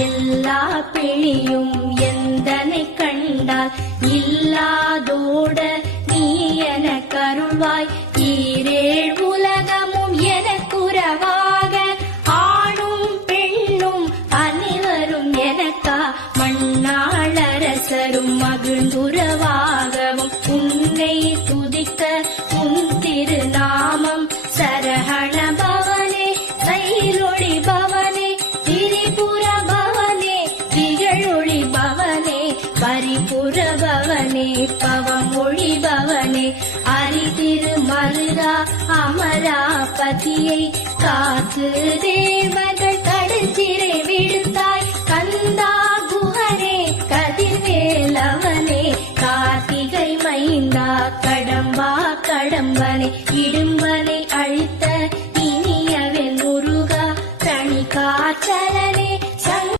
எல்லா பிணியும் எந்தனை கண்டால் இல்லாதோட நீ என கருள்வாய். ஈரேழ் உலகமும் எனக்குறவாக ஆணும் பெண்ணும் அனைவரும் எனக்கா மண்ணாளரசரும் மகிழ்ந்துறவாகவும் உன்னை துதிக்க உன் திருநாமம் சரஹண பவனே தைலொளி பவனே திரிபுர பவனே திகழொளி பவனே பரிபுர பவனே பவமொழி பவனே அரிதிரு மருதா அமராபதியை காத்து தேவர்கள் கடுஞ்சிறை விடு